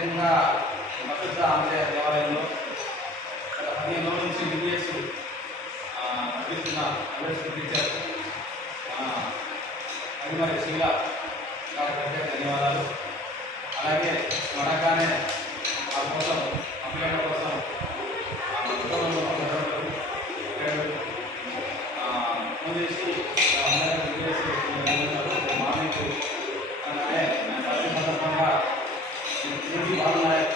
ప్రత్యేకంగా ప్రసిద్ధ ఆంజనేయ దేవాలయంలో గత 15 రోజుల నుంచి విజిఎస్ నడిపిస్తున్న అంబేద్కర్ టీచర్ అభిమాని శీల గారికి ప్రత్యేక ధన్యవాదాలు. అలాగే మనగానే ఆ కోసం అభియాన కోసం ఫోన్ చేసి మార్నింగ్ అలాగే సందర్భంగా బాగున్నాయక్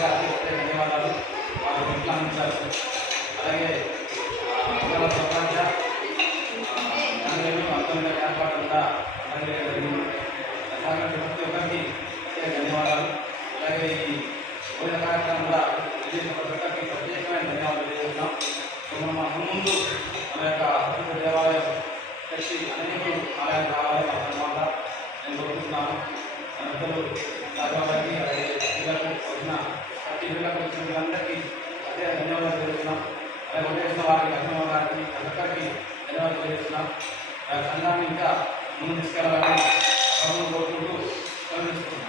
గారికి ప్రత్యేక ధన్యవాదాలు. వాళ్ళు ఇంట్లో అందించారు. అలాగే ప్రపంచ అర్థమైన ఏర్పాటు కూడా ప్రతి ఒక్కరికి ప్రత్యేక ధన్యవాదాలు. అలాగే ఈ భోజన కార్యక్రమం కూడా ప్రతి ఒక్కరికి ప్రత్యేకమైన ధన్యవాదాలు తెలియజేస్తున్నాం. మన ముందు మన యొక్క అభివృద్ధి దేవాలయం కలిసి అనేక ఆలయాలు రావాలి మన తర్వాత నేను కోరుకుంటున్నాను. మన ఇద్దరు రాజవాళ్ళకి అలాగే పిల్లలకు వచ్చిన ప్రతి పిల్లలకు వచ్చిన వీళ్ళందరికీ ప్రత్యేక ధన్యవాదాలు తెలియజేస్తున్నాం. అలాగే ఉద్దేశించిన వారికి అభినవ గారికి అందరికీ ధన్యవాదాలు తెలియజేస్తున్నాం. సంఘాన్ని ఇంకా ముందు తీసుకెళ్లాలని కోరుకుంటూ గమనిస్తున్నాం.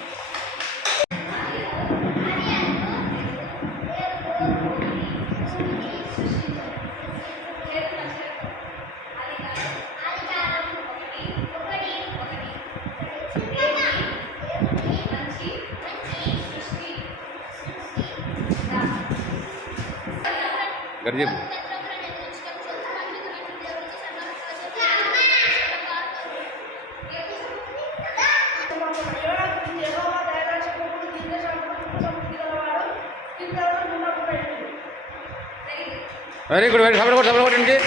గర్జం వెరీ గుడ్ వెరీ సపోర్ట్ కొట్టండి.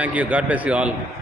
Thank you. God bless you all.